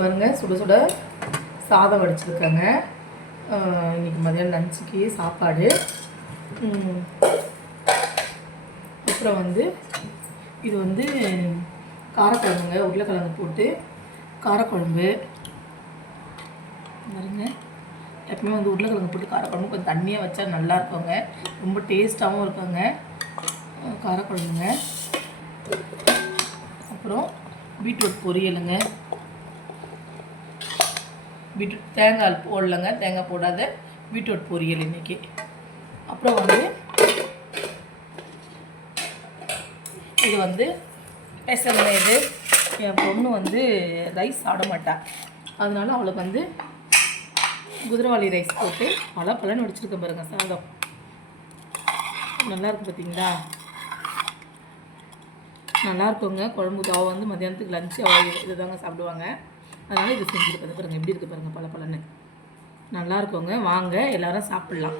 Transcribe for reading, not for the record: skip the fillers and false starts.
பாருங்க சுட சுட சாதம் வடிச்சிருக்கேங்க. இன்றைக்கி மதியானம் லஞ்சுக்கு சாப்பாடு. அப்புறம் வந்து இது வந்து காரக்குழம்புங்க, உருளைக்கிழங்கு போட்டு காரக்குழம்பு. பாருங்க எப்பவுமே வந்து உருளைக்கிழங்கு போட்டு காரக்குழம்பு கொஞ்சம் தண்ணியாக வச்சா நல்லா இருக்குங்க, ரொம்ப டேஸ்ட்டாகவும் இருக்குங்க காரக்குழம்புங்க. அப்புறம் பீட்ரூட் பொரியலுங்க. பீட்ரூட் தேங்காய் போடலைங்க, தேங்காய் போடாத பீட்ரூட் பொரியல் இன்றைக்கி. அப்புறம் வந்து இது வந்து பெசல்ல இது என் பொண்ணு வந்து ரைஸ் சாப்பிட மாட்டா, அதனால அவளுக்கு வந்து குதிரைவாளி ரைஸ் போட்டு பலன்னு வடிச்சிருக்கேன் பாருங்கள். சாதம் நல்லாயிருக்கு பார்த்தீங்களா, நல்லாயிருக்குங்க குழம்பு. அவள் வந்து மத்தியானத்துக்கு லஞ்சு அவள் இது தாங்க சாப்பிடுவாங்க, அதனால் இது செஞ்சுருக்கேன் பாருங்கள். எப்படி இருக்குது பாருங்கள், பலன்னு நல்லாயிருக்குங்க. வாங்க எல்லோரும் சாப்பிட்லாம்.